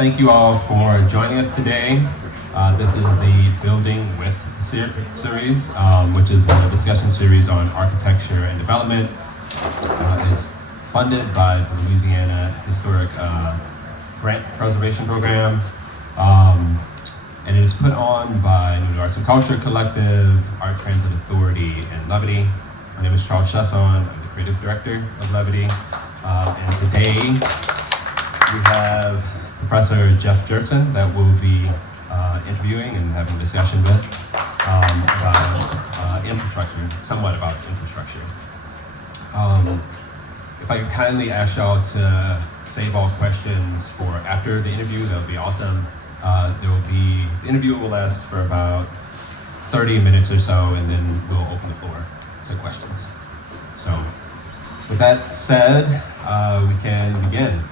Thank you all for joining us today. This is the Building With series, which is a discussion series on architecture and development. It is funded by the Louisiana Historic Grant Preservation Program, and it is put on by NUNU Arts and Culture Collective, Art Transit Authority, and Levity. My name is Charles Chesson. I'm the creative director of Levity, and today we have Professor Geoff Gjertson that we'll be interviewing and having a discussion with about infrastructure, somewhat about infrastructure. If I could kindly ask y'all to save all questions for after the interview, that would be awesome. The interview will last for about 30 minutes or so, and then we'll open the floor to questions. So with that said, we can begin.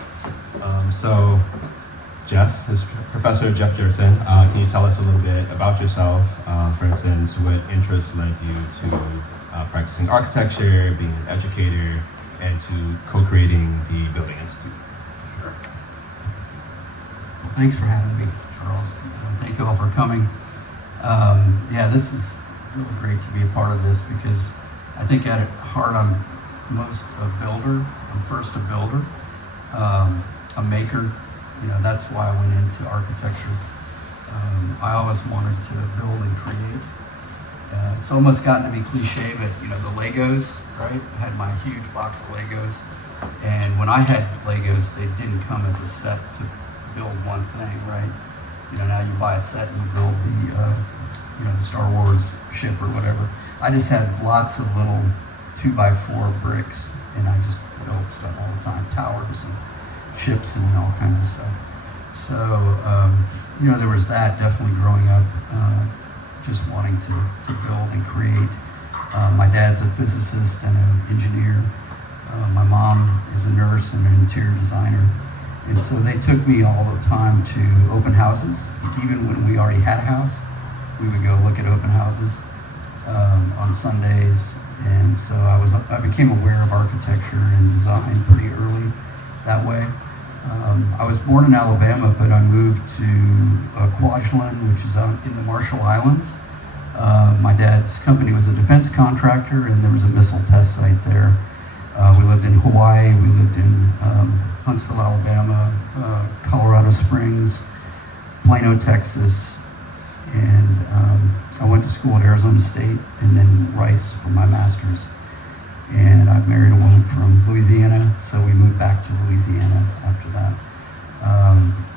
So Geoff, is Professor Geoff Gjertson, can you tell us a little bit about yourself? For instance, what interest led you to practicing architecture, being an educator, and to co-creating the Building Institute? Sure. Well, thanks for having me, Charles. Thank you all for coming. This is really great to be a part of this because I think at heart I'm most a builder. I'm first a builder, a maker. That's why I went into architecture. I always wanted to build and create. It's almost gotten to be cliche, but the Legos, right? I had my huge box of Legos, and when I had Legos, they didn't come as a set to build one thing, right? Now you buy a set and you build the Star Wars ship or whatever. I just had lots of little 2x4 bricks, and I just built stuff all the time, towers and ships and all kinds of stuff. So, there was that definitely growing up, just wanting to build and create. My dad's a physicist and an engineer. My mom is a nurse and an interior designer. And so they took me all the time to open houses. Even when we already had a house, we would go look at open houses on Sundays. And so I became aware of architecture and design pretty early that way. I was born in Alabama, but I moved to Kwajalein, which is out in the Marshall Islands. My dad's company was a defense contractor, and there was a missile test site there. We lived in Hawaii, we lived in Huntsville, Alabama, Colorado Springs, Plano, Texas, and I went to school at Arizona State and then Rice for my master's. And I married a woman from Louisiana, so we moved back to Louisiana after that.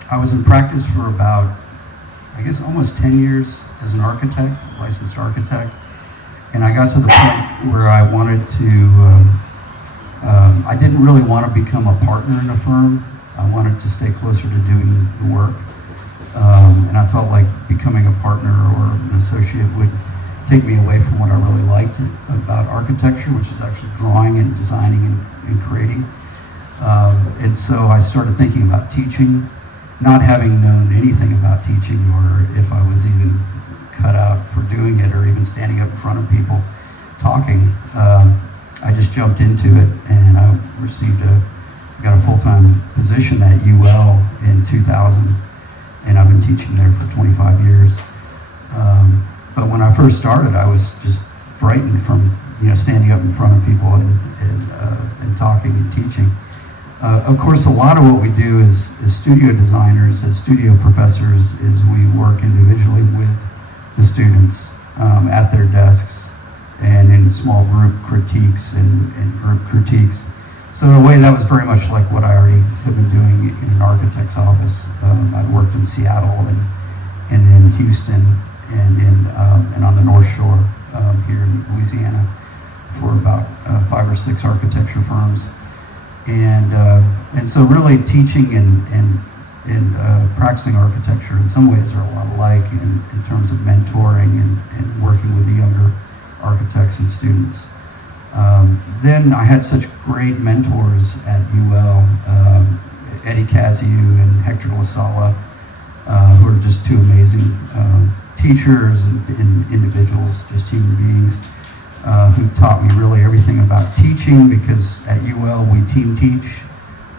I was in practice for about, almost 10 years as an architect, licensed architect. And I got to the point where I wanted to, I didn't really want to become a partner in a firm. I wanted to stay closer to doing the work. And I felt like becoming a partner or an associate would take me away from what I really liked about architecture, which is actually drawing and designing and creating. And so I started thinking about teaching, not having known anything about teaching or if I was even cut out for doing it or even standing up in front of people talking. I just jumped into it, and I got a full-time position at UL in 2000, and I've been teaching there for 25 years. But when I first started, I was just frightened from standing up in front of people and talking and teaching. Of course, a lot of what we do as studio designers, as studio professors, is we work individually with the students at their desks and in small group critiques and group critiques. So in a way, that was very much like what I already had been doing in an architect's office. I'd worked in Seattle and in Houston and on the North Shore here in Louisiana for about 5 or 6 architecture firms. And so really teaching and practicing architecture in some ways are a lot alike in terms of mentoring and working with the younger architects and students. Then I had such great mentors at UL, Eddie Caziu and Hector LaSala, who are just two amazing teachers and individuals, just human beings, who taught me really everything about teaching, because at UL we team teach.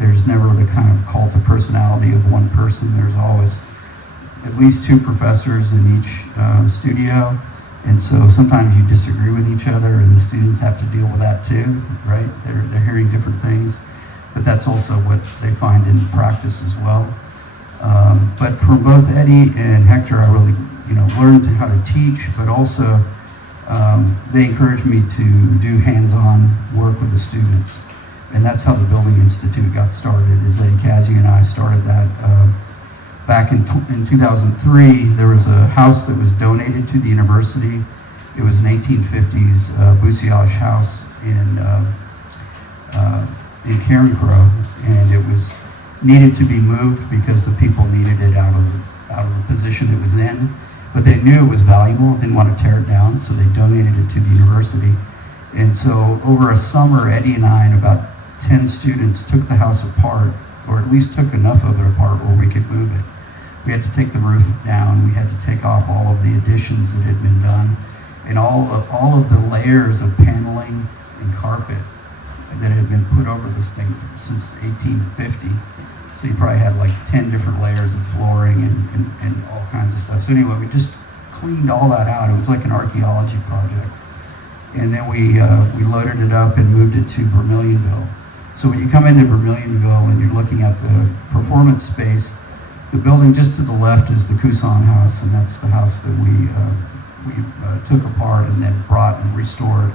there's never the kind of cult of personality of one person. There's always at least 2 professors in each studio. And so sometimes you disagree with each other, and the students have to deal with that too, right? They're hearing different things, but that's also what they find in practice as well. But from both Eddie and Hector, I really, learned how to teach, but also they encouraged me to do hands-on work with the students. And that's how the Building Institute got started, is Eddie Cassie and I started that. Back in 2003, there was a house that was donated to the university. It was an 1850s Boussiage house in Carencro, and it was needed to be moved because the people needed it out of the position it was in. But they knew it was valuable, didn't want to tear it down, so they donated it to the university. And so over a summer, Eddie and I and about 10 students took the house apart, or at least took enough of it apart where we could move it. We had to take the roof down, we had to take off all of the additions that had been done, and all of the layers of paneling and carpet that had been put over this thing since 1850. So you probably had like 10 different layers of flooring and all kinds of stuff. So anyway, we just cleaned all that out. It was like an archaeology project. And then we loaded it up and moved it to Vermilionville. So when you come into Vermilionville and you're looking at the performance space, the building just to the left is the Cousson house, and that's the house that we took apart and then brought and restored.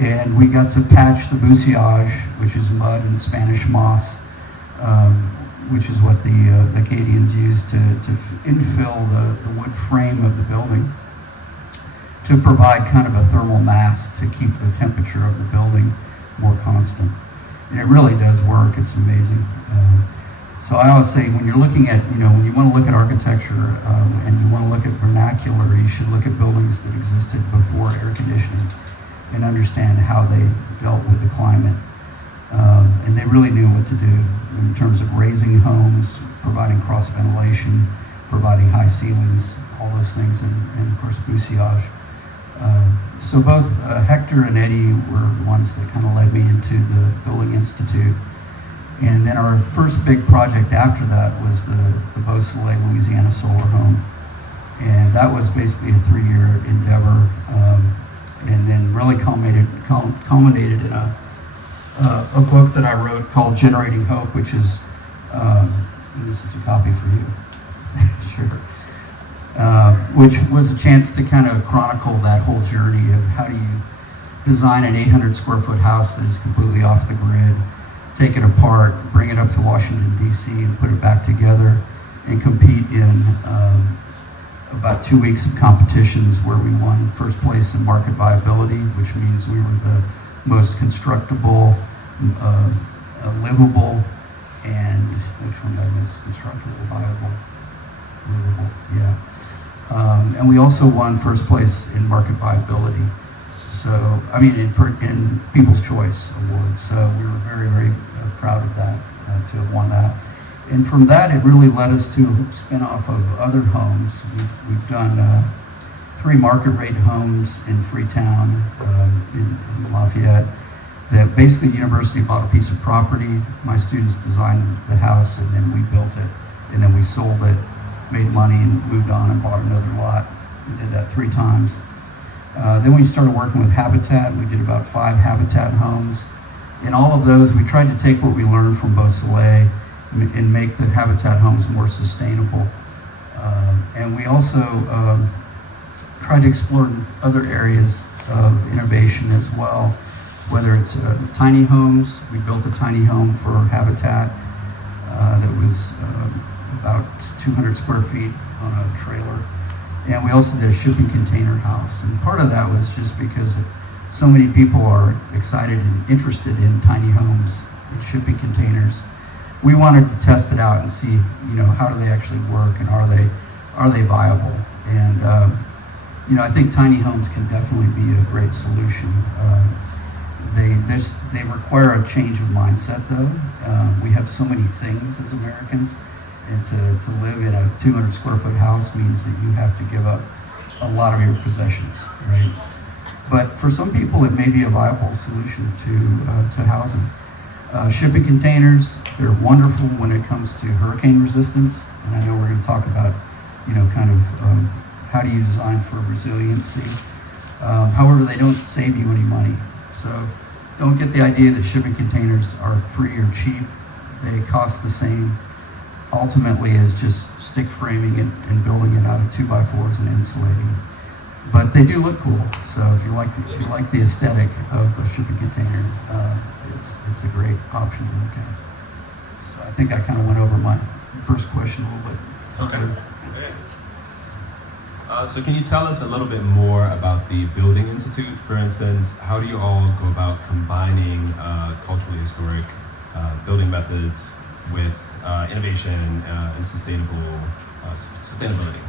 And we got to patch the Boussiage, which is mud and Spanish moss, which is what the Acadians used to infill the wood frame of the building to provide kind of a thermal mass to keep the temperature of the building more constant. And it really does work. It's amazing. So I always say when you're looking at, when you want to look at architecture and you want to look at vernacular, you should look at buildings that existed before air conditioning and understand how they dealt with the climate. And they really knew what to do in terms of raising homes, providing cross ventilation, providing high ceilings, all those things, and of course Boussiage. So both Hector and Eddie were the ones that kind of led me into the Building Institute. And then our first big project after that was the Beausoleil, Louisiana solar home. And that was basically a 3-year endeavor, and then really culminated in a book that I wrote called Generating Hope, which is, and this is a copy for you, sure, which was a chance to kind of chronicle that whole journey of how do you design an 800 square foot house that is completely off the grid, take it apart, bring it up to Washington, D.C., and put it back together and compete in about 2 weeks of competitions where we won first place in market viability, which means we were the most constructible, livable, and which one did I miss? Constructible, viable, livable, yeah. And we also won first place in market viability. So, in People's Choice Awards. So we were very, very proud of that, to have won that. And from that, it really led us to spin off of other homes. We've done 3 market rate homes in Freetown, in Lafayette, that basically the university bought a piece of property. My students designed the house, and then we built it. And then we sold it, made money, and moved on and bought another lot. We did that 3 times. Then we started working with Habitat. We did about 5 Habitat homes. In all of those, we tried to take what we learned from Beausoleil and make the Habitat homes more sustainable. And we also tried to explore other areas of innovation as well, whether it's tiny homes. We built a tiny home for Habitat that was about 200 square feet on a trailer. And we also did a shipping container house. And part of that was just because so many people are excited and interested in tiny homes and shipping containers. We wanted to test it out and see, how do they actually work and are they viable? And, I think tiny homes can definitely be a great solution. They require a change of mindset though. We have so many things as Americans. And to live in a 200 square foot house means that you have to give up a lot of your possessions, right? But for some people, it may be a viable solution to housing. Shipping containers, They're wonderful when it comes to hurricane resistance, and I know we're going to talk about, kind of how do you design for resiliency. However, they don't save you any money. So don't get the idea that shipping containers are free or cheap. They cost the same ultimately as just stick framing it and building it out of 2x4s and insulating. But they do look cool. So if you like the aesthetic of a shipping container, it's a great option to look at. So I think I kind of went over my first question a little bit. Okay. So can you tell us a little bit more about the Building Institute? For instance, how do you all go about combining culturally historic building methods with innovation and sustainability?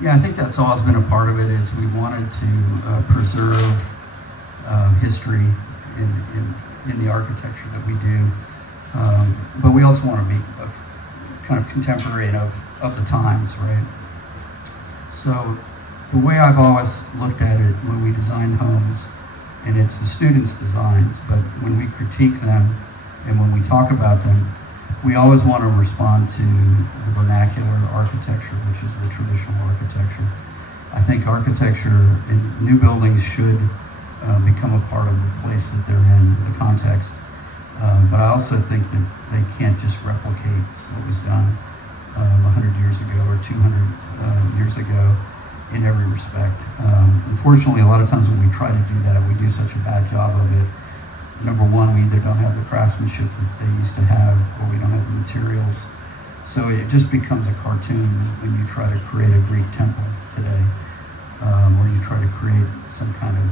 Yeah, I think that's always been a part of it. Is we wanted to preserve history in the architecture that we do, but we also want to be kind of contemporary of the times, right? So the way I've always looked at it when we design homes, and it's the students' designs, but when we critique them and when we talk about them, we always want to respond to the vernacular architecture, which is the traditional architecture. I think architecture in new buildings should become a part of the place that they're in, the context. But I also think that they can't just replicate what was done 100 years ago or 200 years ago in every respect. Unfortunately, a lot of times when we try to do that, we do such a bad job of it. Number one, we either don't have the craftsmanship that they used to have, or we don't have the materials. So it just becomes a cartoon when you try to create a Greek temple today, or you try to create some kind of,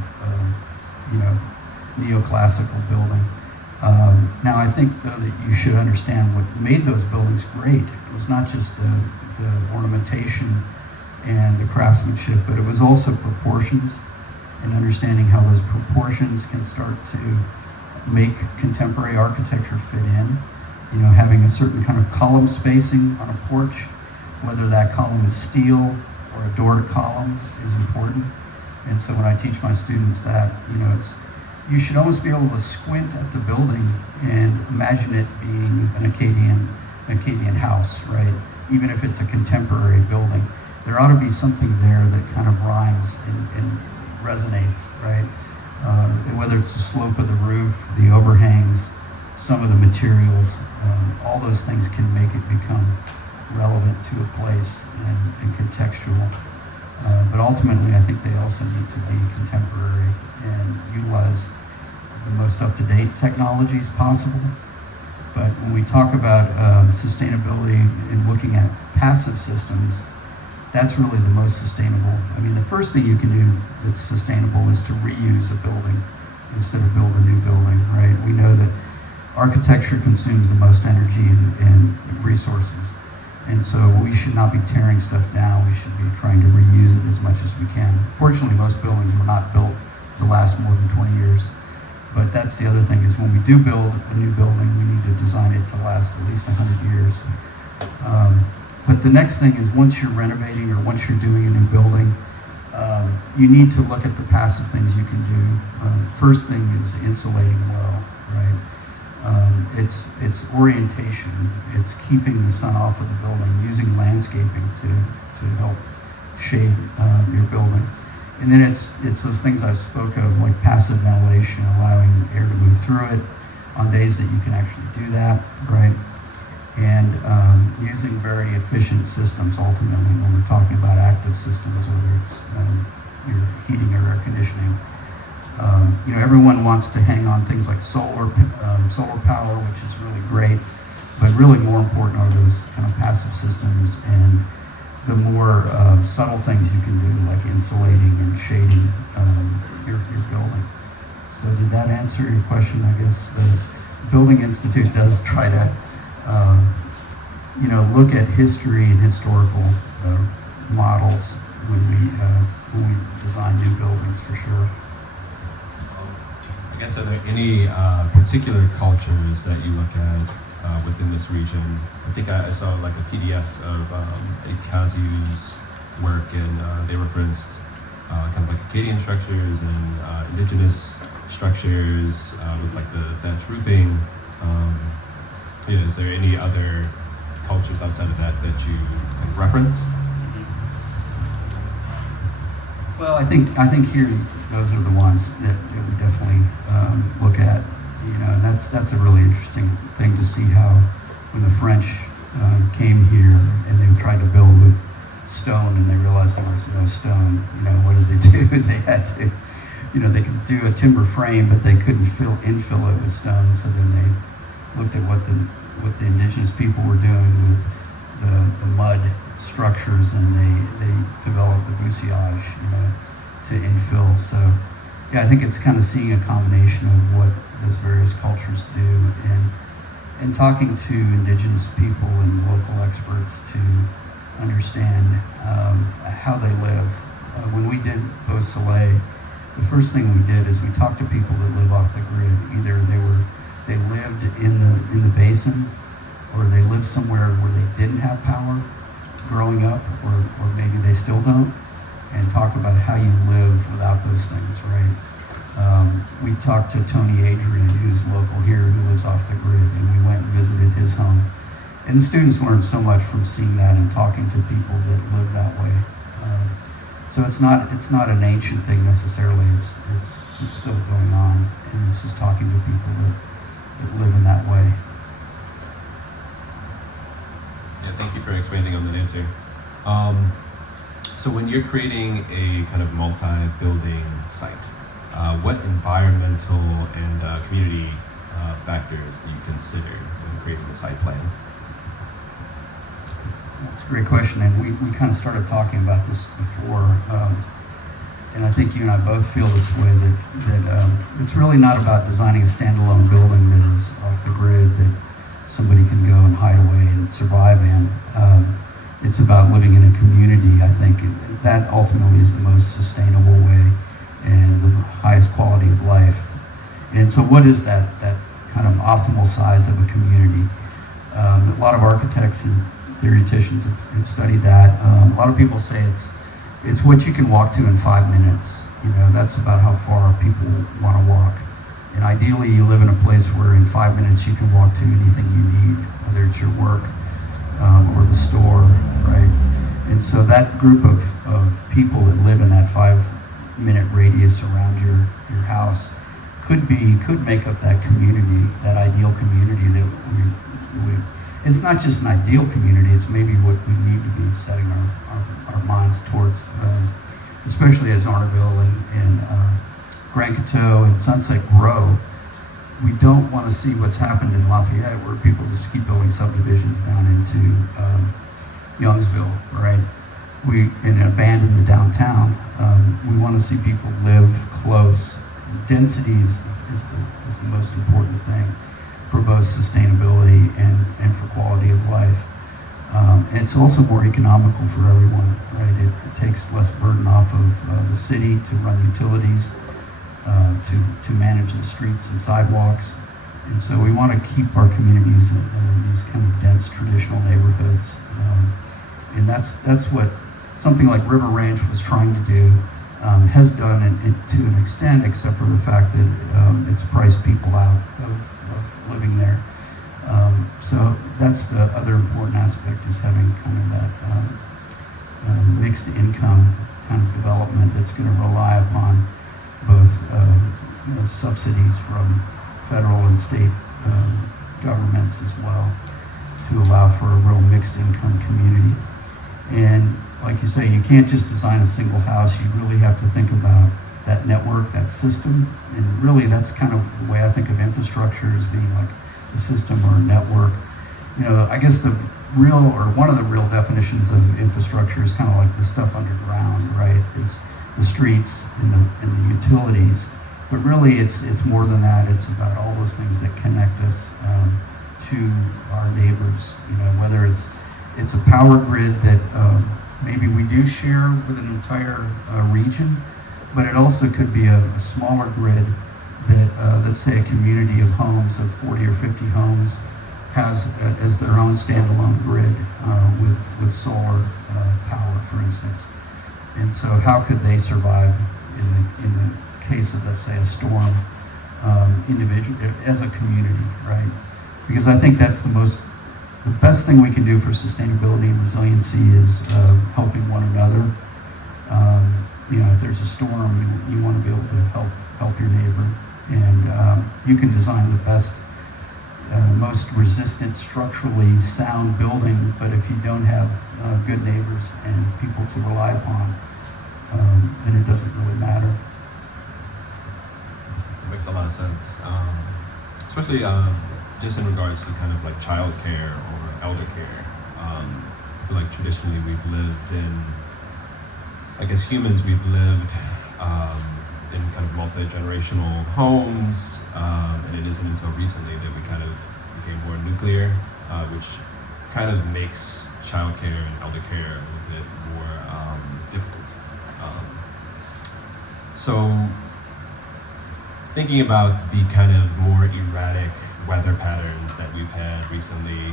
neoclassical building. Now, I think, though, that you should understand what made those buildings great. It was not just the ornamentation and the craftsmanship, but it was also proportions and understanding how those proportions can start to make contemporary architecture fit in. Having a certain kind of column spacing on a porch, whether that column is steel or a Doric column, is important. And so when I teach my students that, you should almost be able to squint at the building and imagine it being an Acadian house, right? Even if it's a contemporary building, there ought to be something there that kind of rhymes and resonates, right? Whether it's the slope of the roof, the overhangs, some of the materials, all those things can make it become relevant to a place and contextual. But ultimately, I think they also need to be contemporary and utilize the most up-to-date technologies possible. But when we talk about sustainability and looking at passive systems, that's really the most sustainable. I mean, the first thing you can do that's sustainable is to reuse a building instead of build a new building, right? We know that architecture consumes the most energy and resources. And so we should not be tearing stuff down. We should be trying to reuse it as much as we can. Fortunately, most buildings were not built to last more than 20 years. But that's the other thing, is when we do build a new building, we need to design it to last at least 100 years. But the next thing is, once you're renovating or once you're doing a new building, you need to look at the passive things you can do. First thing is insulating well, right? It's orientation. It's keeping the sun off of the building, using landscaping to help shade your building. And then it's those things I spoke of, like passive ventilation, allowing air to move through it on days that you can actually do that, right? And using very efficient systems ultimately when we're talking about active systems, whether it's your heating or air conditioning. Everyone wants to hang on things like solar power, which is really great, but really more important are those kind of passive systems and the more subtle things you can do, like insulating and shading your building. So did that answer your question? I guess the Building Institute does try to look at history and historical models when we design new buildings, for sure. I guess, are there any particular cultures that you look at within this region? I think I saw like a PDF of Ikazu's work, and they referenced kind of like Acadian structures and indigenous structures with like the thatch roofing. Is there any other cultures outside of that you like, reference? Well, I think here those are the ones that we definitely look at. And that's a really interesting thing to see how when the French came here and they tried to build with stone and they realized there was no stone. What did they do? They had to, they could do a timber frame, but they couldn't infill it with stone. So then they looked at what the indigenous people were doing with the mud structures, and they developed the bousillage, to infill. So yeah, I think it's kind of seeing a combination of what those various cultures do, and talking to indigenous people and local experts to understand how they live. When we did Beau Soleil, the first thing we did is we talked to people that live off the grid. Either they lived in the basin, or they lived somewhere where they didn't have power growing up, or maybe they still don't, and talk about how you live without those things, right? We talked to Tony Adrian, who's local here, who lives off the grid, and we went and visited his home. And the students learned so much from seeing that and talking to people that live that way. So it's not an ancient thing necessarily. It's just still going on, and it's just talking to people that live in that way. Yeah, thank you for expanding on that answer. So when you're creating a kind of multi-building site, what environmental and community factors do you consider when creating the site plan? That's a great question, and we kind of started talking about this before, and I think you and I both feel this way, that it's really not about designing a standalone building that is off the grid that somebody can go and hide away and survive in. It's about living in a community. I think that ultimately is the most sustainable way and the highest quality of life. And so what is that kind of optimal size of a community? A lot of architects and theoreticians have studied that. A lot of people say it's what you can walk to in 5 minutes. That's about how far people want to walk. And ideally, you live in a place where in 5 minutes you can walk to anything you need, whether it's your work or the store, right? And so that group of people that live in that 5-minute radius around your house could make up that community, that ideal community that we it's not just an ideal community, it's maybe what we need to be setting our minds towards, especially as Arnaudvill and Grand Coteau and Sunset grow. We don't want to see what's happened in Lafayette, where people just keep building subdivisions down into Youngsville, right? And abandon the downtown. We want to see people live close. Density is the most important thing for both sustainability and for quality of life. And it's also more economical for everyone, right? It takes less burden off of the city to run utilities, to manage the streets and sidewalks. And so we want to keep our communities in these kind of dense traditional neighborhoods. And that's what something like River Ranch was trying to do, has done to an extent, except for the fact that it's priced people out of living there. So that's the other important aspect, is having kind of that mixed income kind of development that's going to rely upon both subsidies from federal and state governments as well, to allow for a real mixed income community. And like you say, you can't just design a single house. You really have to think about that network, that system. And really that's kind of the way I think of infrastructure, as being like a system or a network. I guess one of the real definitions of infrastructure is kind of like the stuff underground, right? It's the streets and the utilities. But really it's more than that. It's about all those things that connect us to our neighbors, whether it's a power grid that maybe we do share with an entire region, but it also could be a smaller grid that, let's say, a community of homes, of 40 or 50 homes, has as their own standalone grid with solar power, for instance. And so how could they survive in the case of, let's say, a storm individual, as a community, right? Because I think that's the best thing we can do for sustainability and resiliency is helping one another. If there's a storm, you want to be able to help your neighbor, and you can design the best, most resistant, structurally sound building, but if you don't have good neighbors and people to rely upon, then it doesn't really matter. It makes a lot of sense, especially just in regards to kind of like child care or elder care. I feel like traditionally we've lived in, I guess humans, we've lived in kind of multi-generational homes, and it isn't until recently that we kind of became more nuclear, which kind of makes childcare and elder care a little bit more difficult. So thinking about the kind of more erratic weather patterns that we've had recently,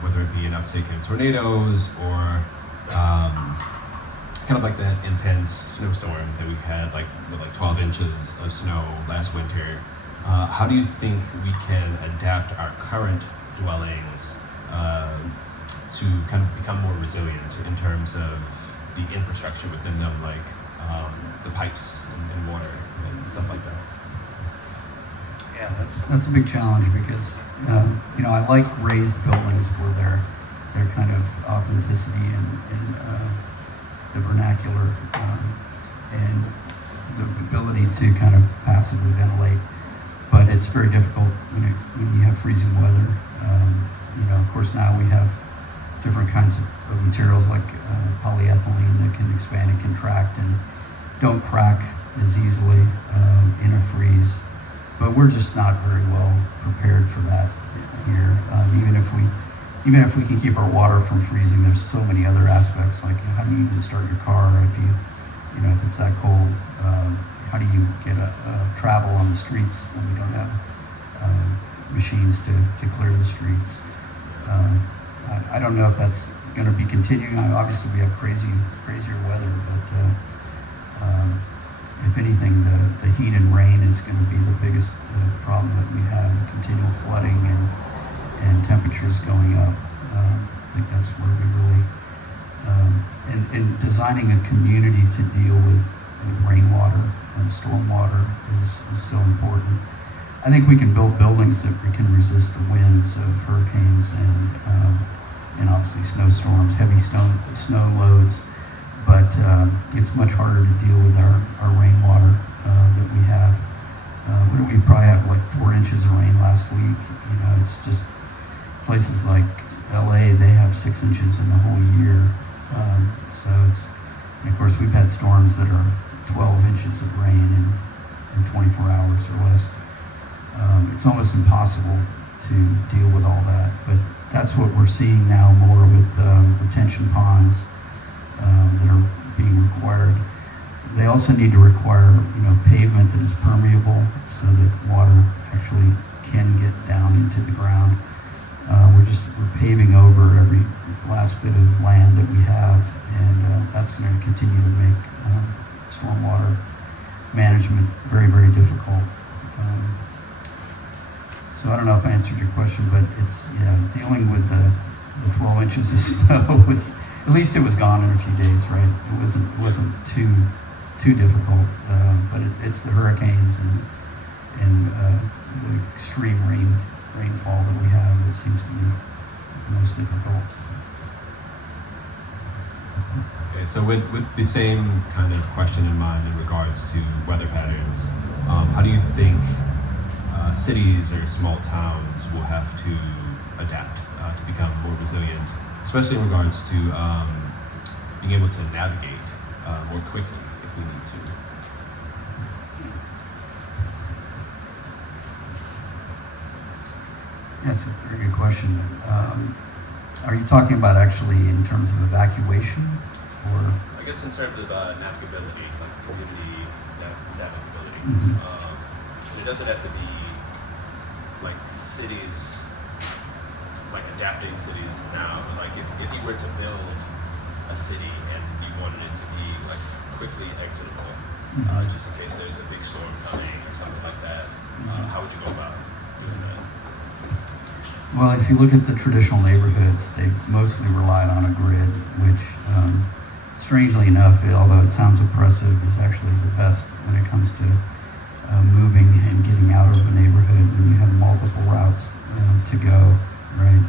whether it be an uptick in tornadoes or kind of like that intense snowstorm that we've had, like with like 12 inches of snow last winter. How do you think we can adapt our current dwellings to kind of become more resilient in terms of the infrastructure within them, like the pipes and water and stuff like that? Yeah, that's a big challenge because I like raised buildings for their kind of authenticity and the vernacular and the ability to kind of passively ventilate. But it's very difficult when you have freezing weather. Of course, now we have different kinds of materials like polyethylene that can expand and contract and don't crack as easily in a freeze. But we're just not very well prepared for that here. Even if we can keep our water from freezing, there's so many other aspects, like how do you even start your car if it's that cold? How do you get travel on the streets when we don't have machines to clear the streets? I don't know if that's going to be continuing. Obviously, we have crazier weather, but if anything, the heat and rain is going to be the biggest problem that we have, continual flooding and temperatures going up. I think that's where we really, and designing a community to deal with rainwater and stormwater is so important. I think we can build buildings that can resist the winds of hurricanes and obviously snowstorms, heavy snow loads, but it's much harder to deal with our rainwater that we have. We probably have like 4 inches of rain last week. It's just places like LA, they have 6 inches in the whole year. And of course we've had storms that are 12 inches of rain in 24 hours or less. It's almost impossible to deal with all that, but that's what we're seeing now more with retention ponds that are being required. They also need to require pavement that is permeable so that water actually can get down into the ground. We're paving over every last bit of land that we have, and that's going to continue to make stormwater management very, very difficult. So I don't know if I answered your question, but it's dealing with the 12 inches of snow was, at least it was gone in a few days, right? It wasn't too difficult, but it's the hurricanes and the extreme rainfall that we have that seems to be the most difficult. Okay, so with the same kind of question in mind in regards to weather patterns, how do you think cities or small towns will have to adapt to become more resilient, especially in regards to being able to navigate more quickly if we need to? That's a very good question. Are you talking about actually in terms of evacuation, or? I guess in terms of navigability, like community navigability. Mm-hmm. And it doesn't have to be like cities, like adapting cities now, but like if you were to build a city and you wanted it to be like quickly exitable, just in case there's a big storm coming or something like that. How would you go about doing that? Well, if you look at the traditional neighborhoods, they mostly relied on a grid, which, strangely enough, although it sounds oppressive, is actually the best when it comes to moving and getting out of a neighborhood when you have multiple routes to go, right?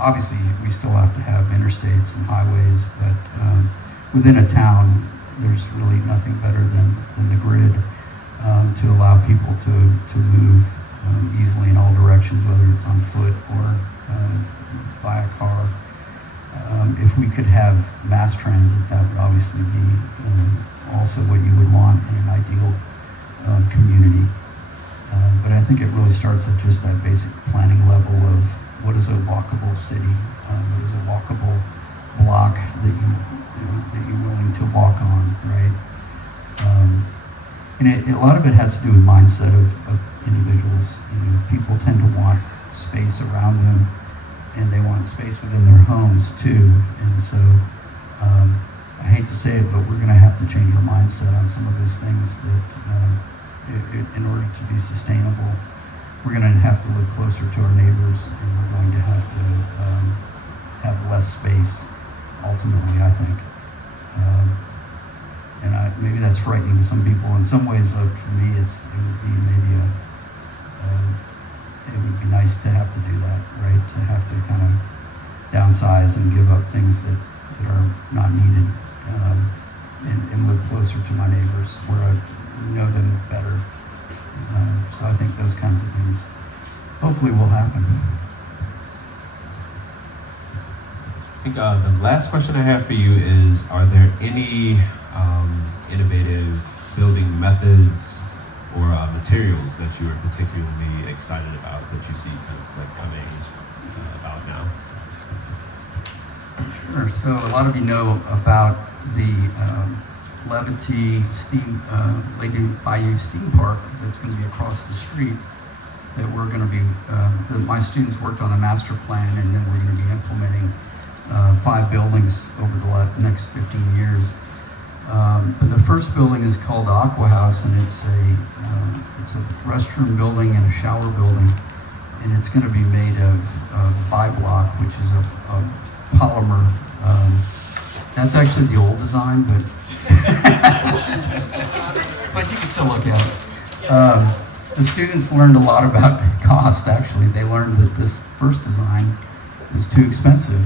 Obviously, we still have to have interstates and highways, but within a town, there's really nothing better than the grid to allow people to move easily in all directions, whether it's on foot or via car. If we could have mass transit, that would obviously be also what you would want in an ideal community. But I think it really starts at just that basic planning level of what is a walkable city, what is a walkable block that you're willing to walk on, right? And a lot of it has to do with mindset of individuals. People tend to want space around them, and they want space within their homes too. And so, I hate to say it, but we're going to have to change our mindset on some of those things that, in order to be sustainable, we're going to have to live closer to our neighbors, and we're going to have to have less space, ultimately, I think. And maybe that's frightening to some people. In some ways, for me, it would be maybe it would be nice to have to do that, right? To have to kind of downsize and give up things that are not needed, and live closer to my neighbors where I know them better. So I think those kinds of things hopefully will happen. I think the last question I have for you is, are there any innovative building methods or materials that you are particularly excited about that you see kind of like coming about now? Sure. So a lot of you know about the Levity Lady Bayou Steam Park that's going to be across the street. That we're going to be, my students worked on a master plan, and then we're going to be implementing 5 buildings over the next 15 years. But the first building is called the Aqua House, and it's a restroom building and a shower building, and it's going to be made of bi-block, which is a polymer. That's actually the old design, but but you can still look at it. The students learned a lot about cost. Actually, they learned that this first design is too expensive.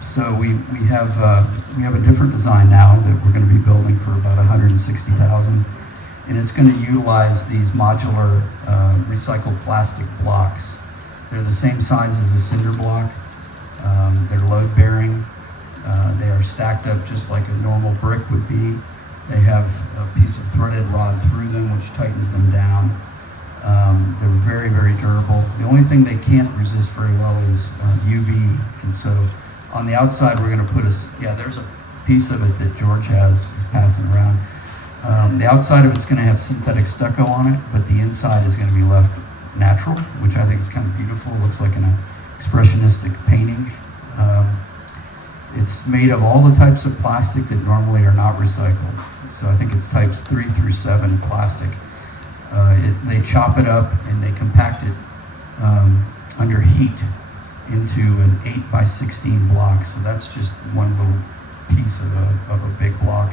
So we have a different design now that we're going to be building for about $160,000, and it's going to utilize these modular recycled plastic blocks. They're the same size as a cinder block. They're load bearing. They are stacked up just like a normal brick would be. They have a piece of threaded rod through them, which tightens them down. They're very, very durable. The only thing they can't resist very well is UV. And so on the outside, we're going to put there's a piece of it that George he's passing around. The outside of it's going to have synthetic stucco on it, but the inside is going to be left natural, which I think is kind of beautiful. It looks like an expressionistic painting. It's made of all the types of plastic that normally are not recycled. So I think it's types 3 through 7 plastic. They chop it up and they compact it under heat into an 8 by 16 block. So that's just one little piece of a big block.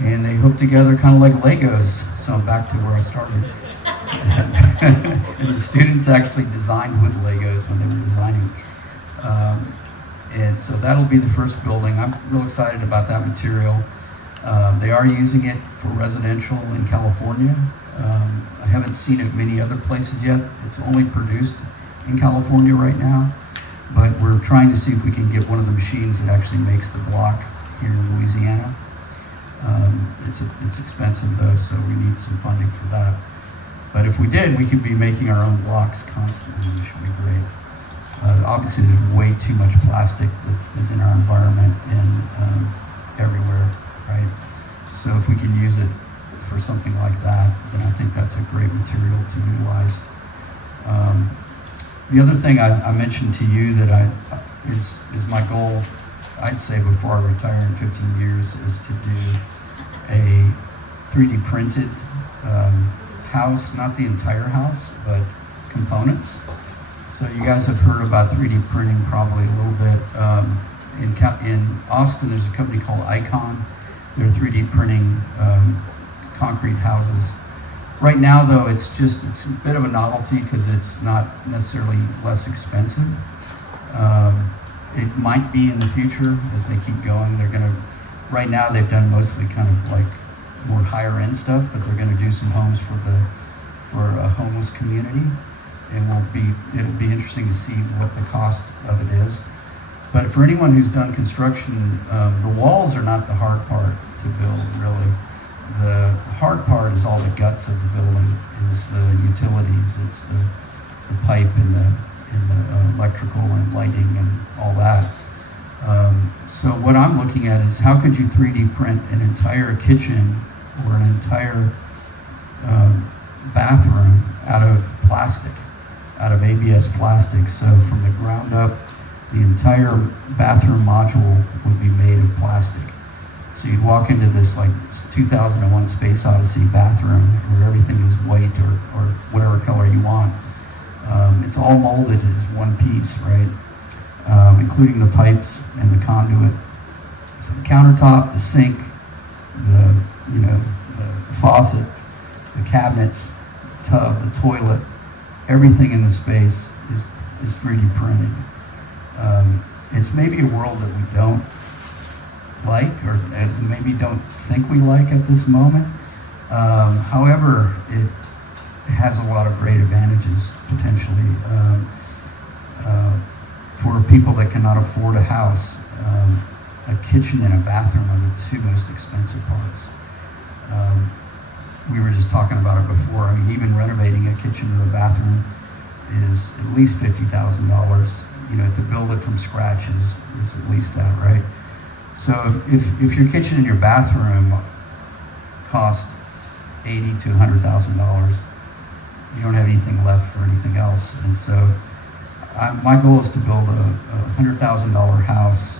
And they hook together kind of like Legos. So I'm back to where I started. And the students actually designed with Legos when they were designing. And so that'll be the first building. I'm real excited about that material. They are using it for residential in California. I haven't seen it many other places yet. It's only produced in California right now, but we're trying to see if we can get one of the machines that actually makes the block here in Louisiana. It's expensive though, so we need some funding for that. But if we did, we could be making our own blocks constantly, which would be great. Obviously, there's way too much plastic that is in our environment and everywhere, right? So if we can use it for something like that, then I think that's a great material to utilize. The other thing I mentioned to you that is my goal I'd say before I retire in 15 years is to do a 3D printed house, not the entire house, but components. So you guys have heard about 3D printing probably a little bit. In Austin, there's a company called Icon. They're 3D printing concrete houses. Right now, though, it's a bit of a novelty because it's not necessarily less expensive. It might be in the future as they keep going. Right now they've done mostly kind of like more higher end stuff, but they're going to do some homes for a homeless community. And it'll be interesting to see what the cost of it is. But for anyone who's done construction, the walls are not the hard part to build, really. The hard part is all the guts of the building, is the utilities, it's the pipe and the electrical and lighting and all that. So what I'm looking at is how could you 3D print an entire kitchen or an entire bathroom out of plastic, out of ABS plastic. So from the ground up, the entire bathroom module would be made of plastic. So you'd walk into this like 2001 Space Odyssey bathroom where everything is white or whatever color you want. It's all molded as one piece, right? Including the pipes and the conduit. So the countertop, the sink, the faucet, the cabinets, the tub, the toilet, everything in the space is 3D printed. It's maybe a world that we don't like or maybe don't think we like at this moment. However, it has a lot of great advantages potentially for people that cannot afford a house. A kitchen and a bathroom are the two most expensive parts. We were just talking about it before. I mean, even renovating a kitchen or a bathroom is at least $50,000. To build it from scratch is at least that, right? So if your kitchen and your bathroom cost $80,000 to $100,000, you don't have anything left for anything else. And so my goal is to build a $100,000 house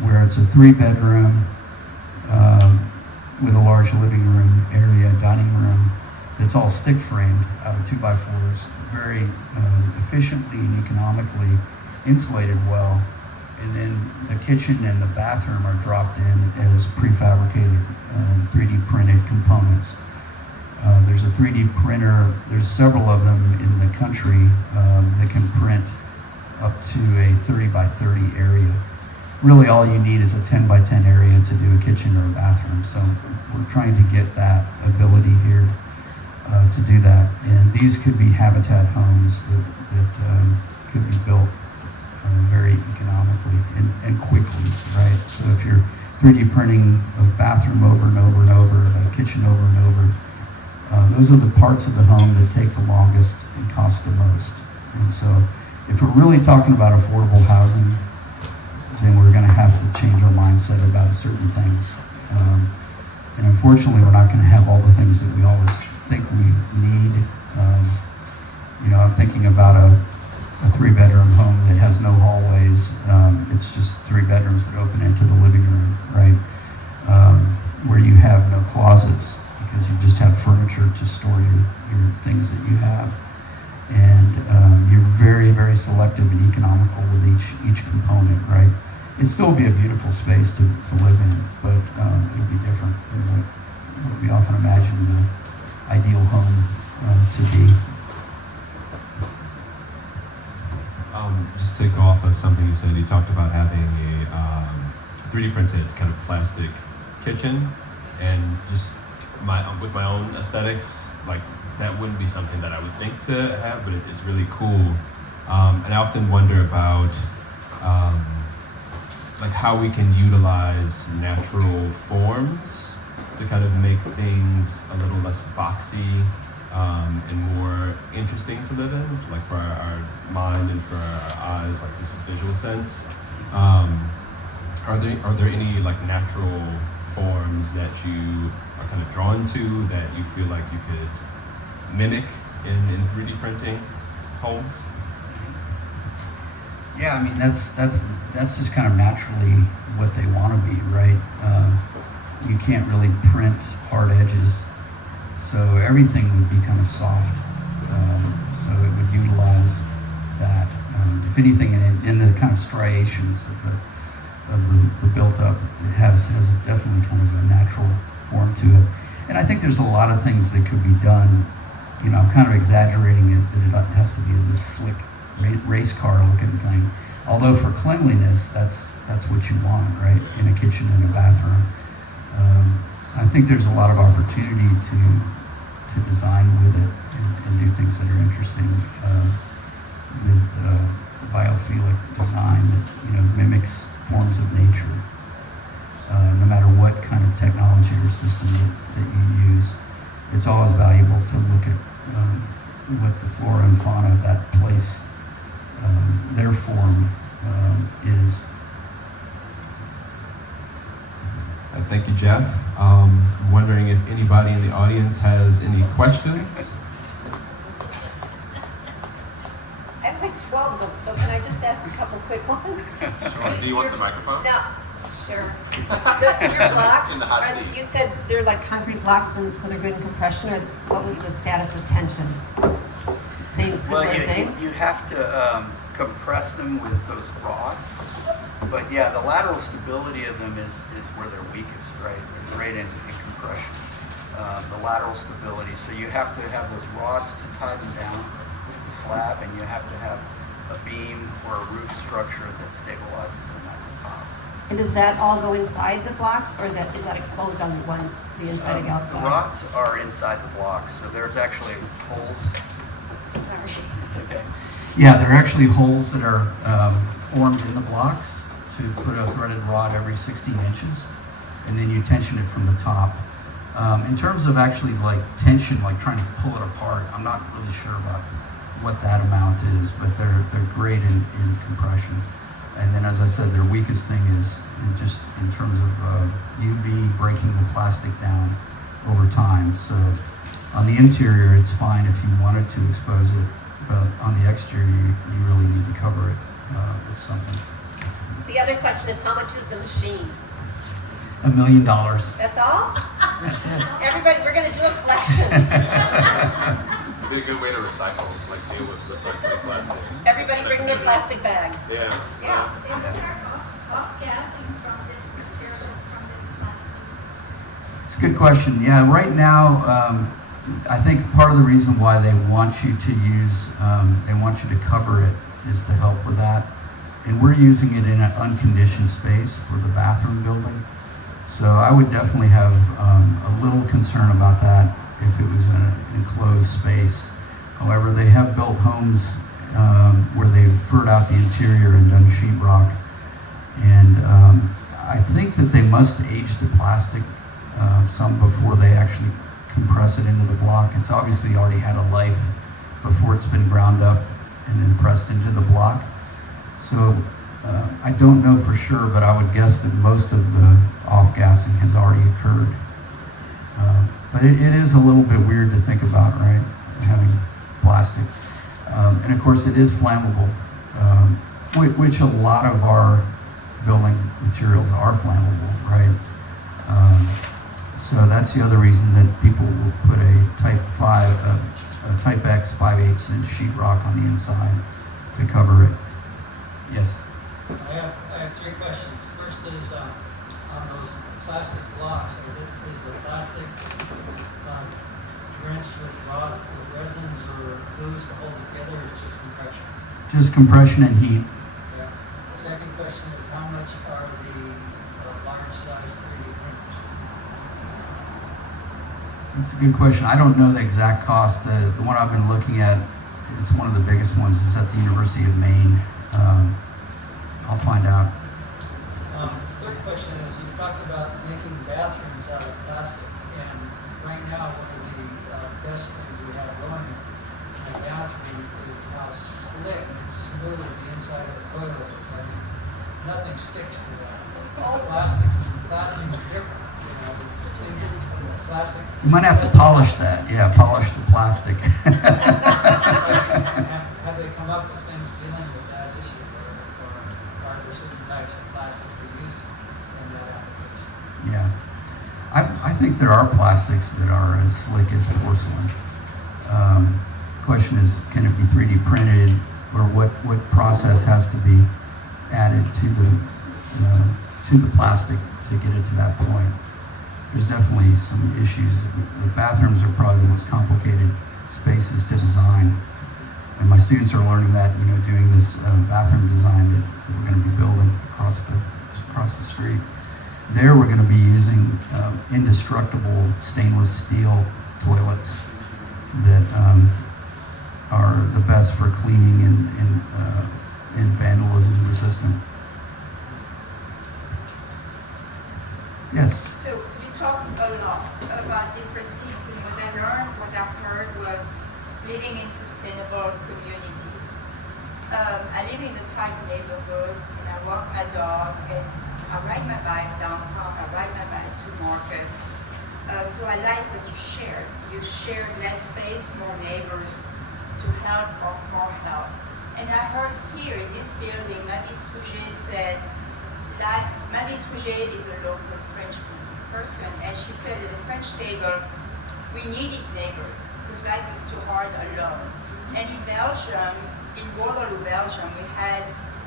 where it's a 3-bedroom with a large living room area, dining room, that's all stick framed out of 2x4s, very efficiently and economically insulated well. And then the kitchen and the bathroom are dropped in as prefabricated 3D printed components. There's a 3D printer, there's several of them in the country that can print up to a 30 by 30 area. Really all you need is a 10 by 10 area to do a kitchen or a bathroom. So we're trying to get that ability here to do that. And these could be habitat homes that could be built very economically and quickly, right? So if you're 3D printing a bathroom over and over and over, a kitchen over and over, those are the parts of the home that take the longest and cost the most. And so if we're really talking about affordable housing, then we're going to have to change our mindset about certain things. And unfortunately, we're not going to have all the things that we always think we need. I'm thinking about a 3-bedroom home that has no hallways. It's just 3 bedrooms that open into the living room, right? Where you have no closets because you just have furniture to store your things that you have. And you're very, very selective and economical with each component, right? It'd still be a beautiful space to live in, but it would be different than what we often imagine the ideal home to be. Just to go off of something you said, you talked about having a 3D printed kind of plastic kitchen, and just with my own aesthetics, like that wouldn't be something that I would think to have, but it's really cool. And I often wonder about like how we can utilize natural forms to kind of make things a little less boxy and more interesting to live in, like for our mind and for our eyes, like this visual sense. Are there any like natural forms that you are kind of drawn to that you feel like you could mimic in 3D printing homes? Yeah, I mean that's just kind of naturally what they want to be, right? You can't really print hard edges, so everything would be kind of soft. So it would utilize that. If anything, in the kind of striations of the built up, it has definitely kind of a natural form to it. And I think there's a lot of things that could be done. You know, I'm kind of exaggerating it, that it has to be this slick race car looking thing. Although for cleanliness, that's what you want, right? In a kitchen and a bathroom. I think there's a lot of opportunity to design with it and do things that are interesting with biophilic design that, you know, mimics forms of nature. No matter what kind of technology or system that you use, it's always valuable to look at what the flora and fauna of that place, their form is. Thank you, Geoff. Wondering if anybody in the audience has any questions? I have like 12 of them, so can I just ask a couple quick ones? Sure. Do you want the microphone? No, sure. Your blocks, In the hot seat. you said they're like concrete blocks, and so they're good in compression, or what was the status of tension? Same similar thing? You have to compress them with those rods. But yeah, the lateral stability of them is where they're weakest, right? They're great in compression. The lateral stability. So you have to have those rods to tie them down with the slab, and you have to have a beam or a roof structure that stabilizes them at the top. And does that all go inside the blocks, or is that exposed on the inside and outside? The rods are inside the blocks, so there's actually holes. Sorry. It's okay. Yeah, there are actually holes that are formed in the blocks to put a threaded rod every 16 inches, and then you tension it from the top. In terms of actually like tension, like trying to pull it apart, I'm not really sure about what that amount is, but they're great in compression. And then, as I said, their weakest thing is just in terms of UV breaking the plastic down over time. So on the interior, it's fine if you wanted to expose it, but on the exterior, you really need to cover it with something. The other question is, how much is the machine? $1 million. That's all? That's it. Everybody, we're going to do a collection. It'd be a good way to recycle, like deal with recycling plastic. Everybody bring their plastic bag. Yeah. Yeah. Is there off-gassing from this material, from this plastic? It's a good question. Yeah, right now, I think part of the reason why they want you to use, they want you to cover it is to help with that. And we're using it in an unconditioned space for the bathroom building. So I would definitely have a little concern about that if it was in an enclosed space. However, they have built homes where they've furred out the interior and done sheetrock. And I think that they must age the plastic some before they actually compress it into the block. It's obviously already had a life before it's been ground up and then pressed into the block. So I don't know for sure, but I would guess that most of the off-gassing has already occurred. But it is a little bit weird to think about, right? Having plastic. And of course it is flammable, which a lot of our building materials are flammable, right? So that's the other reason that people will put a Type X 5/8 inch sheetrock on the inside to cover it. Yes? I have three questions. First is on those plastic blocks. Is the plastic drenched with resins or glues to hold it together, or is it just compression? Just compression and heat. Yeah. Second question is, how much are the large size 3D printers? That's a good question. I don't know the exact cost. The one I've been looking at, it's one of the biggest ones. It's at the University of Maine. I'll find out. Third question is, you talked about making bathrooms out of plastic, and right now one of the best things we have going in a bathroom is how slick and smooth the inside of the toilet is. I mean, nothing sticks to that. Plastic is different. You know, plastic. You might have to polish that. Yeah, polish the plastic. Have they come up with things dealing with that issue? they used in that application? Yeah. I think there are plastics that are as slick as porcelain. Question is, can it be 3D printed, or what process has to be added to the plastic to get it to that point? There's definitely some issues. The bathrooms are probably the most complicated spaces to design, and my students are learning that, doing this bathroom design that we're going to be building across the street. There we're going to be using indestructible stainless steel toilets that are the best for cleaning and vandalism resistant. Yes. So you talked a lot about different things, and what I heard was living in sustainable communities. I live in a tight neighborhood, and I walk my dog, and I ride my bike downtown, I ride my bike to market. So I like what you shared. You shared less space, more neighbors to help or for help. And I heard here in this building, Mavis Fouget said, Mavis Fouget is a local French person, and she said at the French table, we needed neighbors because life was too hard alone. And in Belgium, in Waterloo, Belgium, we had,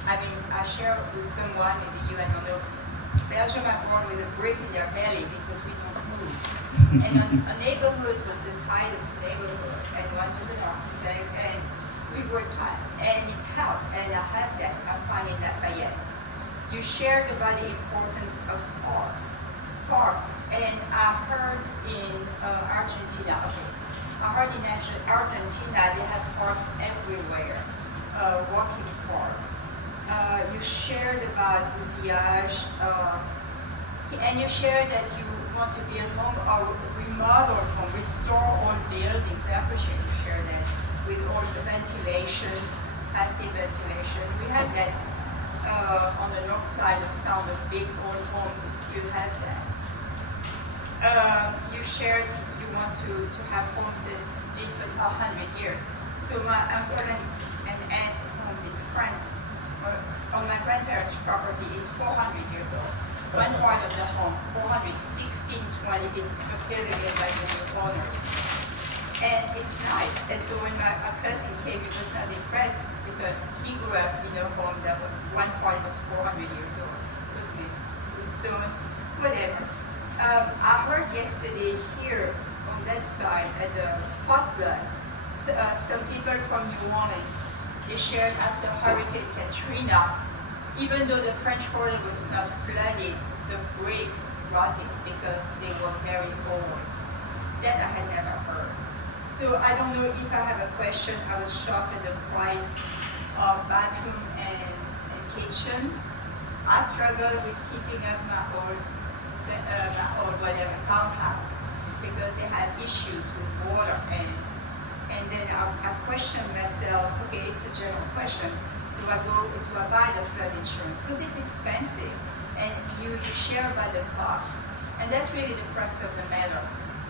I share with someone, maybe you, I don't know, Belgium are born with a brick in their belly because we don't move. And a neighborhood was the tightest neighborhood, and one was an architect, and we were tight, and it helped, and I have that, I find in Lafayette. You shared about the importance of parks, and I heard in Argentina, they have parks everywhere, walking park. You shared about bousillage, and you shared that you want to build home or remodel home, restore old buildings. I appreciate you share that with all the ventilation, passive ventilation. We have that on the north side of town, the big old homes, and still have that. You shared you want to have homes that live for 100 years. So my uncle and aunt homes in France, on my grandparents' property, is 400 years old. One part of the home, 416, 20, it's facilitated by the new owners. And it's nice. And so when my cousin came, he was not impressed because he grew up in a home that one part was 400 years old. It was big, with stone, whatever. I heard yesterday here on that side at the potluck, some people from New Orleans, they shared after Hurricane Katrina, even though the French Quarter was not flooded, the bricks rotted because they were very old. That I had never heard. So I don't know if I have a question. I was shocked at the price of bathroom and kitchen. I struggle with keeping up my old whatever townhouse because they had issues with water and then I question myself, okay, it's a general question, do I buy the flood insurance? Because it's expensive and you share by the cost. And that's really the crux of the matter.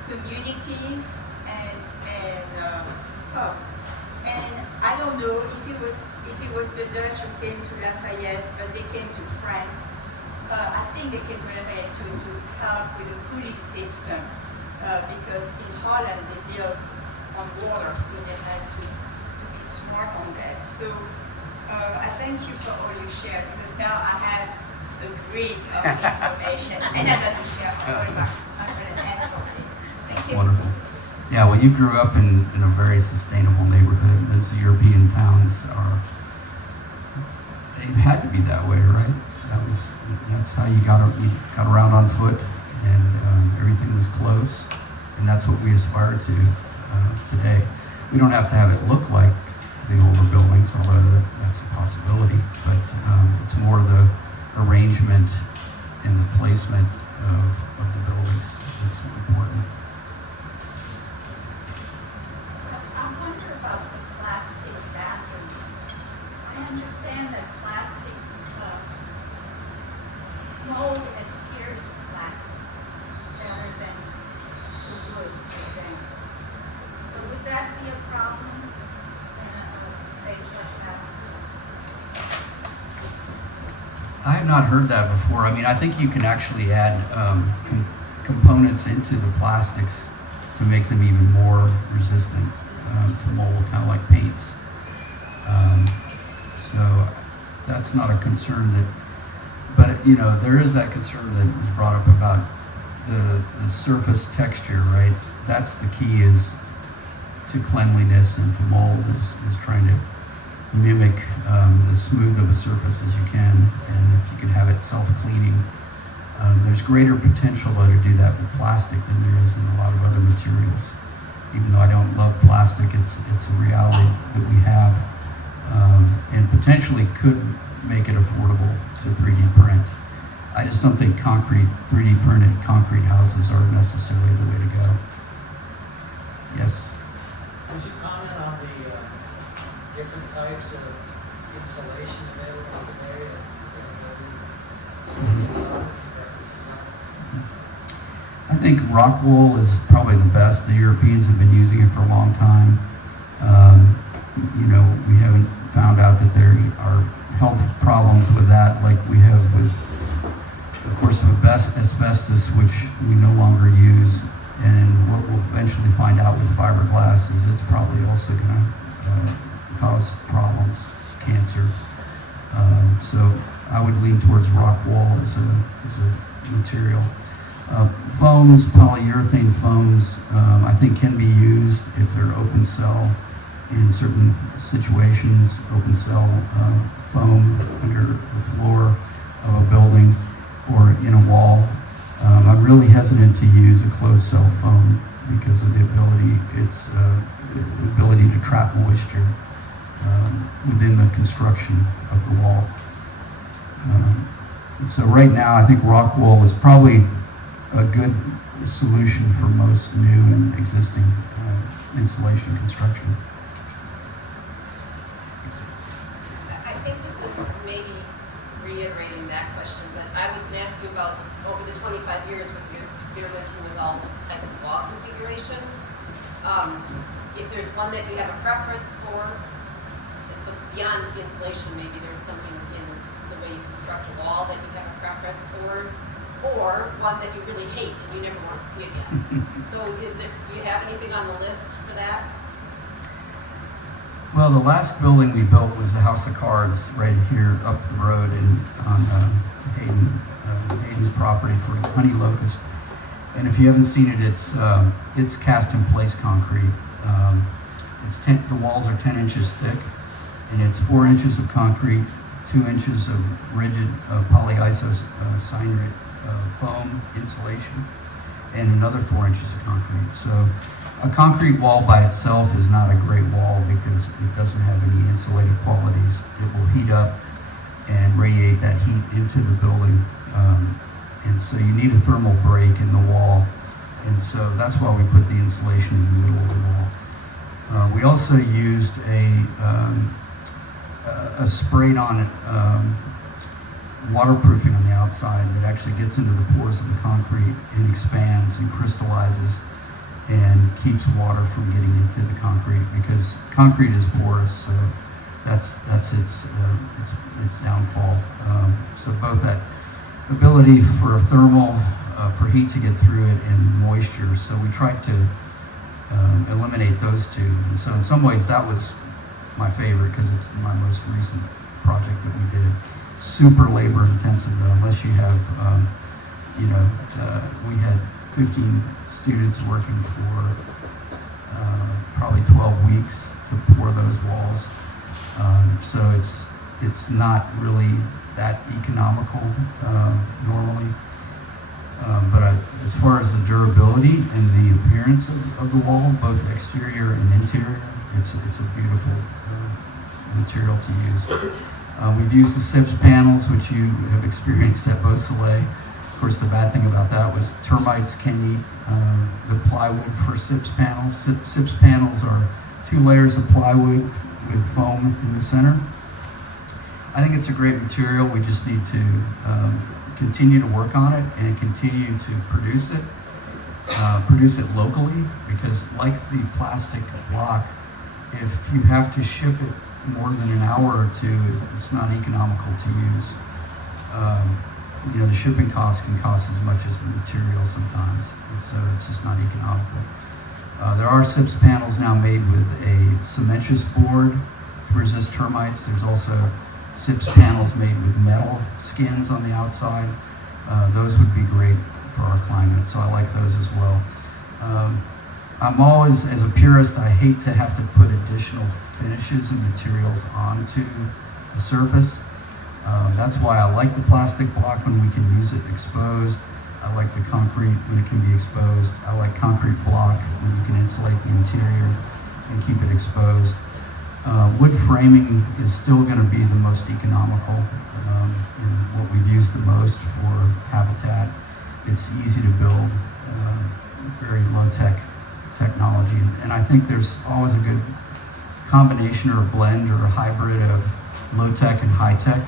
Communities and cost. And I don't know if it was the Dutch who came to Lafayette, but they came to France. I think they came to Lafayette to help with the cooling system because in Holland they built on water, so they had to be smart on that. So I thank you for all you shared because now I have a grid of information and I'm going to share I'm going to answer this. Thank you. Wonderful. Yeah, well, you grew up in a very sustainable neighborhood. Those European towns they had to be that way, right? That's how you got around on foot, and everything was close, and that's what we aspire to today. We don't have to have it look like the older buildings, although that's a possibility, but it's more the arrangement and the placement of the buildings that's important. I wonder about the plastic bathrooms. I understand that plastic mold adheres to plastic better than to wood, for example. So would that be a problem in a space like that? I have not heard that before. I mean, I think you can actually add components into the plastics to make them even more resistant to mold, kind of like paints. So that's not a concern but you know, there is that concern that was brought up about the surface texture, right? That's the key, is to cleanliness and to mold, is trying to mimic as smooth of a surface as you can, and if you can have it self-cleaning. There's greater potential though to do that with plastic than there is in a lot of other materials. Even though I don't love plastic, it's a reality that we have, and potentially could make it affordable to 3D print. I just don't think 3D printed concrete houses are necessarily the way to go. Yes? Would you comment on the different types of insulation available today? I think rock wool is probably the best. The Europeans have been using it for a long time. You know, we haven't found out that there are health problems with that like we have with, of course, asbestos, which we no longer use. And what we'll eventually find out with fiberglass is it's probably also going to cause problems, cancer. So I would lean towards rock wool as a material. Foams, polyurethane foams, I think can be used if they're open cell in certain situations. Open cell foam under the floor of a building or in a wall. I'm really hesitant to use a closed cell foam because of the ability to trap moisture within the construction of the wall. So right now, I think rock wool is probably a good solution for most new and existing insulation construction. I think this is maybe reiterating that question, but I was going to ask you about over the 25 years with your experimenting with all types of wall configurations. If there's one that you have a preference for, it's beyond insulation, maybe there's something in the way you construct a wall that you have a preference for, or one that you really hate and you never want to see again. So do you have anything on the list for that? Well, the last building we built was the House of Cards right here up the road on Hayden's property for Honey Locust. And if you haven't seen it, it's cast in place concrete. The walls are 10 inches thick, and it's 4 inches of concrete, 2 inches of rigid polyisocyanate foam insulation, and another 4 inches of concrete. So a concrete wall by itself is not a great wall because it doesn't have any insulating qualities. It will heat up and radiate that heat into the building. And so you need a thermal break in the wall. And so that's why we put the insulation in the middle of the wall. We also used a sprayed on waterproofing on the outside that actually gets into the pores of the concrete and expands and crystallizes and keeps water from getting into the concrete, because concrete is porous, so that's its downfall. So both that ability for thermal, for heat to get through it, and moisture. So we tried to eliminate those two. And so in some ways that was my favorite because it's my most recent project that we did. Super labor intensive though, unless you have, we had 15 students working for probably 12 weeks to pour those walls. So it's not really that economical normally. But as far as the durability and the appearance of the wall, both exterior and interior, it's a beautiful material to use. We've used the SIPS panels, which you have experienced at Beausoleil. Of course, the bad thing about that was termites can eat the plywood for SIPS panels. SIPS panels are 2 layers of plywood with foam in the center. I think it's a great material. We just need to continue to work on it and continue to produce it locally, because like the plastic block, if you have to ship it more than an hour or two, it's not economical to use. the shipping costs can cost as much as the material sometimes, and so it's just not economical. There are SIPS panels now made with a cementitious board to resist termites. There's also SIPS panels made with metal skins on the outside. Those would be great for our climate, so I like those as well. I'm always, as a purist, I hate to have to put additional finishes and materials onto the surface. That's why I like the plastic block when we can use it exposed. I like the concrete when it can be exposed. I like concrete block when you can insulate the interior and keep it exposed. Wood framing is still going to be the most economical and what we've used the most for habitat. It's easy to build, very low-tech technology, and I think there's always a good combination or a blend or a hybrid of low-tech and high-tech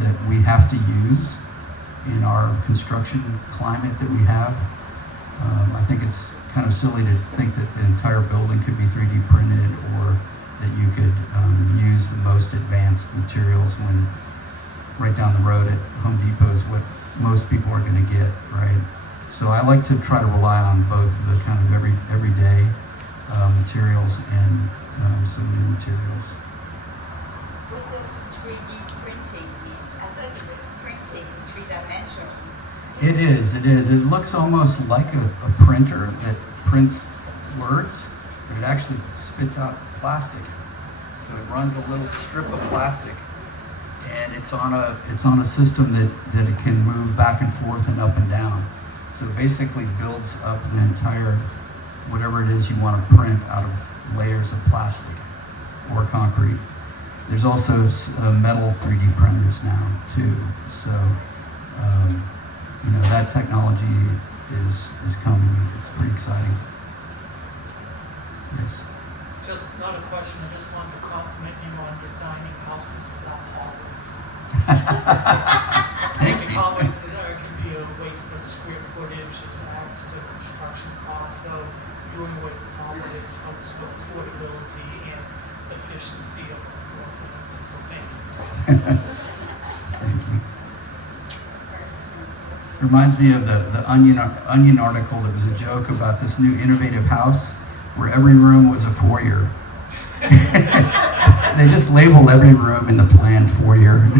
that we have to use in our construction climate that we have. I think it's kind of silly to think that the entire building could be 3D printed or that you could use the most advanced materials when right down the road at Home Depot is what most people are going to get, right? So I like to try to rely on both the kind of everyday materials and some new materials. What does 3D printing mean? I thought it was printing in 3 dimensions. It is. It looks almost like a printer that prints words, but it actually spits out plastic. So it runs a little strip of plastic, and it's on a system that it can move back and forth and up and down. So it basically builds up the entire, whatever it is you want to print out of layers of plastic or concrete. There's also metal 3D printers now too. So that technology is coming. It's pretty exciting. Yes. Just not a question, I just wanted to compliment you on designing houses without hallways. Thank The you. hallways there can be a waste of square footage, it adds to construction costs, so doing away with hallways helps with affordability and efficiency of the floor plan, so thank you. Thank you. Reminds me of the Onion article that was a joke about this new innovative house where every room was a foyer. They just label every room in the plan foyer.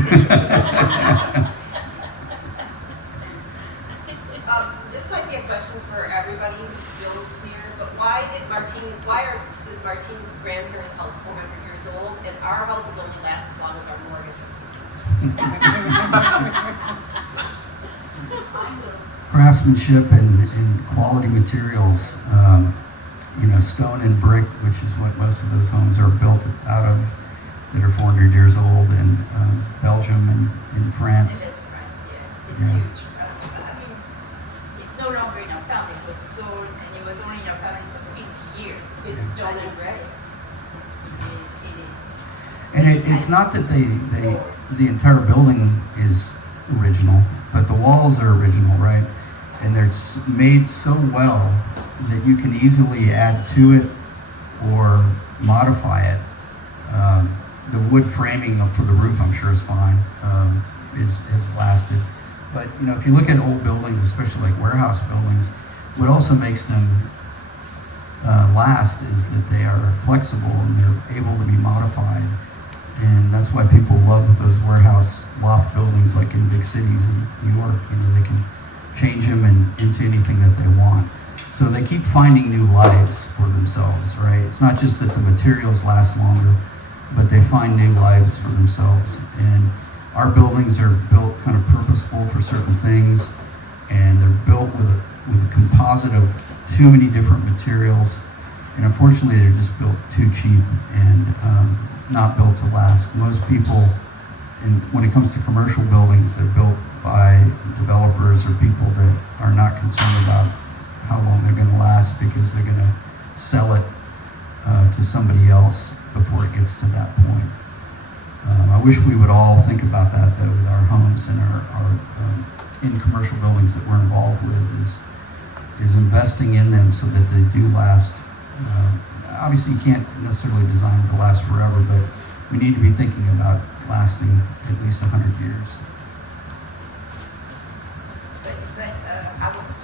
This might be a question for everybody who's here, but why is Martine's grandparents' house 400 years old and our houses only last as long as our mortgages? Craftsmanship and quality materials, stone and brick, which is what most of those homes are built out of, that are 400 years old in Belgium and in France. And that's France, yeah. It's Yeah. huge. I mean, it's no longer in our family. It was sold, and it was only in our family for 50 years. It's stone and brick. It is. And it's not that the entire building is original, but the walls are original, right? And they're made so well that you can easily add to it or modify it. The wood framing for the roof, I'm sure, is fine, has lasted. But if you look at old buildings, especially like warehouse buildings, what also makes them last is that they are flexible and they're able to be modified. And that's why people love those warehouse loft buildings like in big cities in New York. They can change them into anything that they want. So they keep finding new lives for themselves, right? It's not just that the materials last longer, but they find new lives for themselves. And our buildings are built kind of purposeful for certain things, and they're built with a composite of too many different materials. And unfortunately, they're just built too cheap and not built to last. Most people, and when it comes to commercial buildings, they're built by developers or people that are not concerned about how long they're going to last because they're going to sell it to somebody else before it gets to that point. I wish we would all think about that though with our homes and our in commercial buildings that we're involved with is investing in them so that they do last. Obviously you can't necessarily design them to last forever, but we need to be thinking about lasting at least 100 years.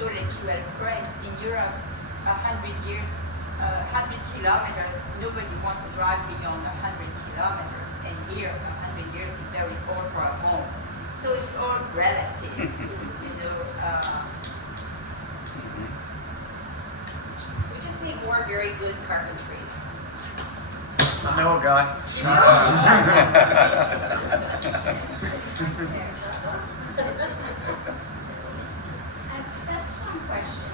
so that you are pressed in Europe 100 years, 100 kilometers, nobody wants to drive beyond 100 kilometers. And here, 100 years is very far from home. So it's all relative, you know. We just need more very good carpentry. I know a guy. That's one question.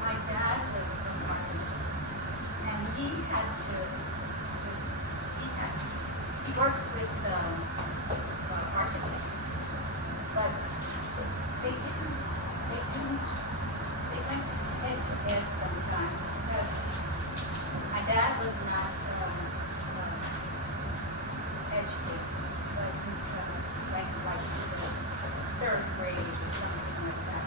My dad was a carpenter, and he worked with architects, but they went head to head sometimes because my dad was not educated, wasn't went like to the third grade or something like that.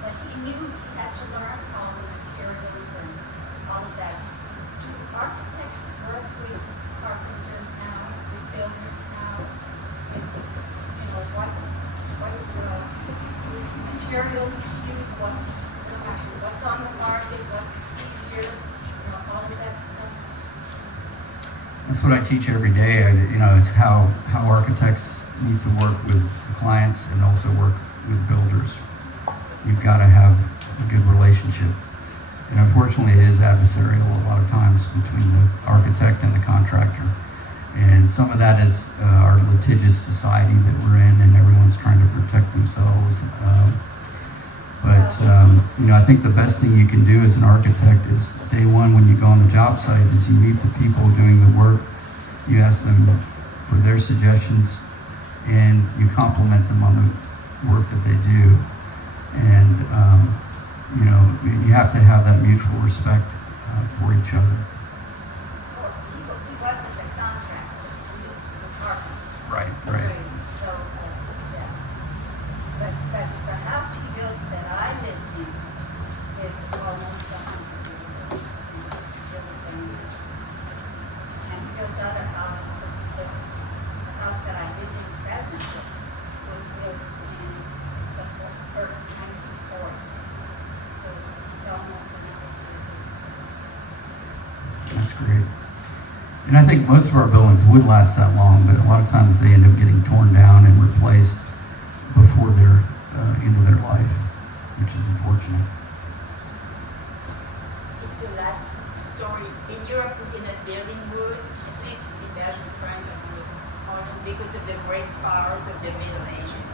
But he knew he had to learn all the materials and all of that. Do architects work with carpenters now, with builders now, with, you know, what materials to use, what's on the market, what's easier, you know, all of that stuff? That's what I teach every day. You know, it's how architects need to work with clients and also work with builders. You've got to have a good relationship. And unfortunately, it is adversarial a lot of times between the architect and the contractor. And some of that is our litigious society that we're in, and everyone's trying to protect themselves. You know, I think the best thing you can do as an architect is day one when you go on the job site is you meet the people doing the work, you ask them for their suggestions, and you compliment them on the work that they do. And you know, you have to have that mutual respect for each other. Well, he wasn't a contractor, he was the carpenter. Right. So, yeah. But the house he built that I lived in is almost 100 years old, and it's still standing. And he built other houses that he built. The house that I lived in presently was built in the 1940s. So it's almost 100 years old. That's great. And I think most of our buildings would last that long, but a lot of times they end up getting torn down and replaced before they're into their life, which is unfortunate. It's the last story. In Europe, we cannot build in wood, at least in Belgium, France, and because of the great fires of the Middle Ages.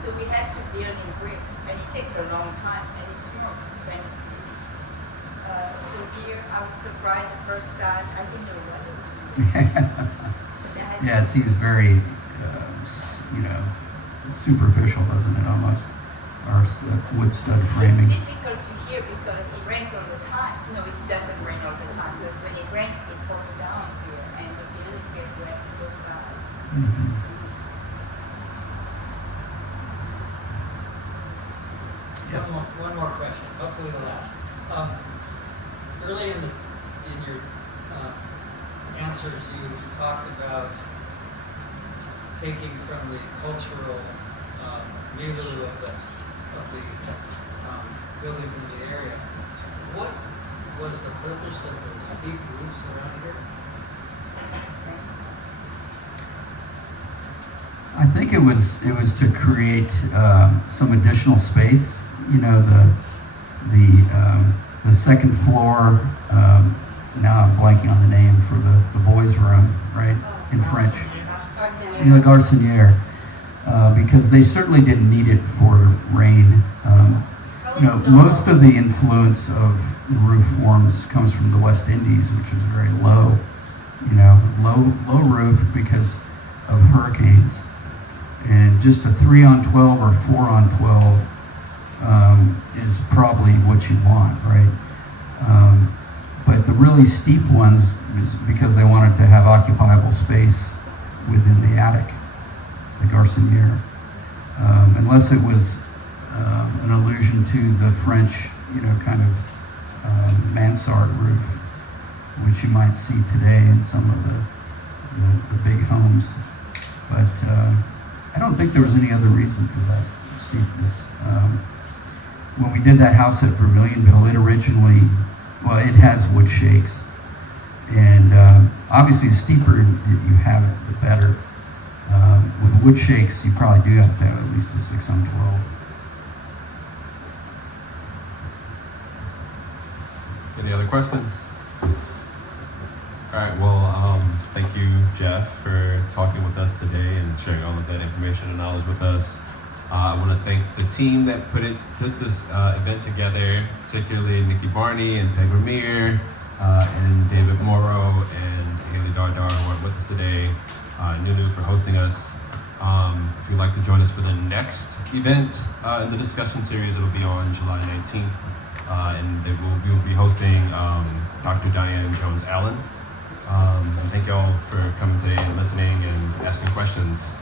So we have to build in bricks, and it takes a long time, and it's more expensive. So here, I was surprised the first time. I didn't know what it was. Yeah, it seems very, you know, superficial, doesn't it, almost? Our wood stud framing. It's difficult to hear because it rains all the time. No, it doesn't rain all the time, but when it rains, it pours down here, and the buildings get wet so fast. Mm-hmm. Yes. One more question, hopefully the last. Early in your answers, you talked about taking from the cultural milieu of the buildings in the area. What was the purpose of the steep roofs around here? I think it was to create some additional space. You know, the second floor. Now I'm blanking on the name for the boys' room, right, in French. The Garçonnière, because they certainly didn't need it for rain. You know, most of the influence of the roof forms comes from the West Indies, which is very low. You know, low roof because of hurricanes. And just a 3-on-12 or 4-on-12 is probably what you want, right? But the really steep ones is because they wanted to have occupiable space within the attic, the Garçonnière. Unless it was an allusion to the French, you know, kind of mansard roof, which you might see today in some of the big homes. But I don't think there was any other reason for that steepness. when we did that house at Vermilionville, it originally, well, it has wood shakes. And obviously, the steeper you have it, the better. With wood shakes, you probably do have to have at least a 6 on 12. Any other questions? All right, well, thank you, Geoff, for talking with us today and sharing all of that information and knowledge with us. I want to thank the team that took this event together, particularly Nikki Barney and Peg Ramir, and David Morrow and Haley Dardar who are with us today, NUNU for hosting us. If you'd like to join us for the next event in the discussion series, it'll be on July 19th, and we will be hosting Dr. Diane Jones-Allen. And thank you all for coming today and listening and asking questions.